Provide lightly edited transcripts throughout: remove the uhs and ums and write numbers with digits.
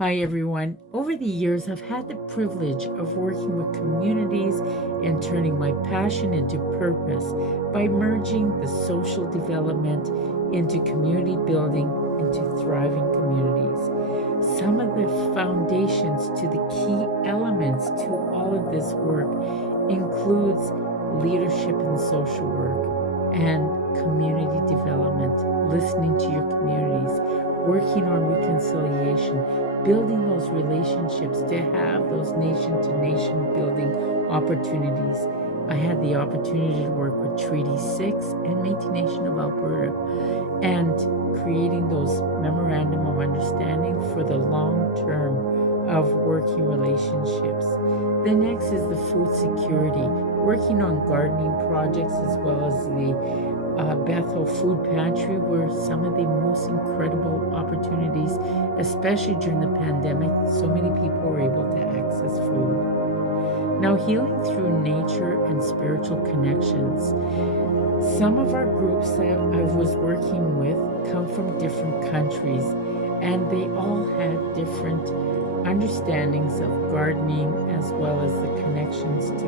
Hi, everyone. Over the years, I've had the privilege of working with communities and turning my passion into purpose by merging the social development into community building into thriving communities. Some of the foundations to the key elements to all of this work includes leadership in social work and community development, listening to your communities, working on reconciliation, building those relationships to have those nation to nation building opportunities. I had the opportunity to work with Treaty 6 and Métis Nation of Alberta and creating those memorandum of understanding for the long term of working relationships. The next is the food security, working on gardening projects as well as the Bethel Food Pantry were some of the most incredible opportunities, especially during the pandemic. So many people were able to access food. Now, healing through nature and spiritual connections. Some of our groups that I was working with come from different countries, and they all had different understandings of gardening as well as the connections to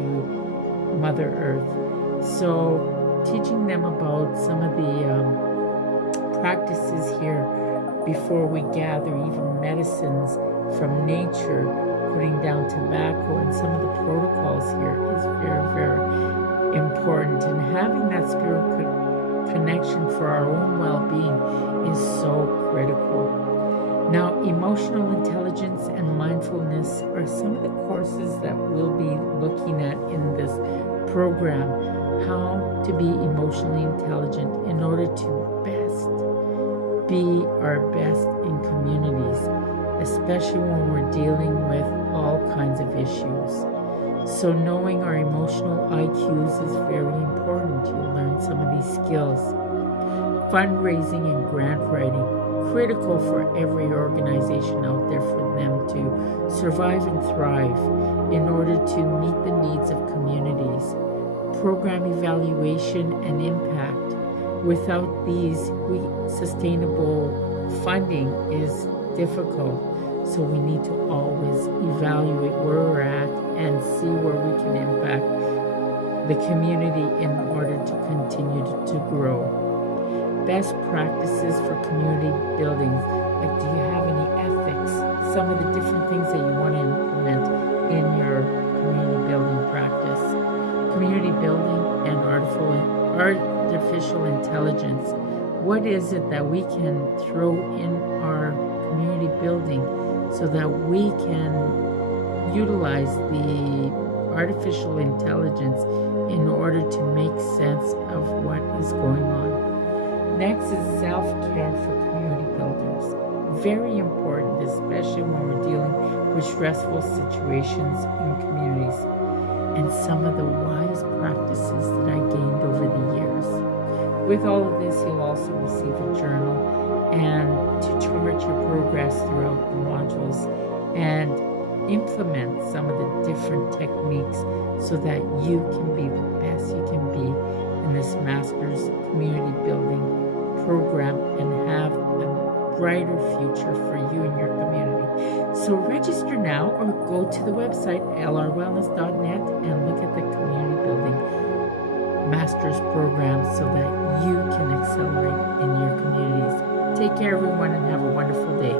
Mother Earth. So teaching them about some of the practices here before we gather even medicines from nature, putting down tobacco, and some of the protocols here is very, very important. And having that spiritual connection for our own well-being is so critical. Now, emotional intelligence and mindfulness are some of the courses that we'll be looking at in this program. How to be emotionally intelligent in order to be our best in communities, especially when we're dealing with all kinds of issues. So knowing our emotional IQs is very important. You learn some of these skills. Fundraising and grant writing, critical for every organization out there for them to survive and thrive in order to meet the needs of communities. Program evaluation and impact. Without these, sustainable funding is difficult. So we need to always evaluate where we're at and see where we can impact the community in order to continue to grow. Best practices for community building. Like, do you have any ethics? Some of the different things that you want to implement in your community building practice. Community building and artificial intelligence. What is it that we can throw in our community building so that we can utilize the artificial intelligence in order to make sense of what is going on? Next is self-care for community builders. Very important, especially when we're dealing with stressful situations in communities. And some of the wise practices that I gained over the years. With all of this, you'll also receive a journal and to chart your progress throughout the modules and implement some of the different techniques so that you can be the best you can be in this Master's Community Building program and have a brighter future for you and your community. So register now or go to the website lrwellness.net and look at the community building master's program so that you can accelerate in your communities. Take care, everyone, and have a wonderful day.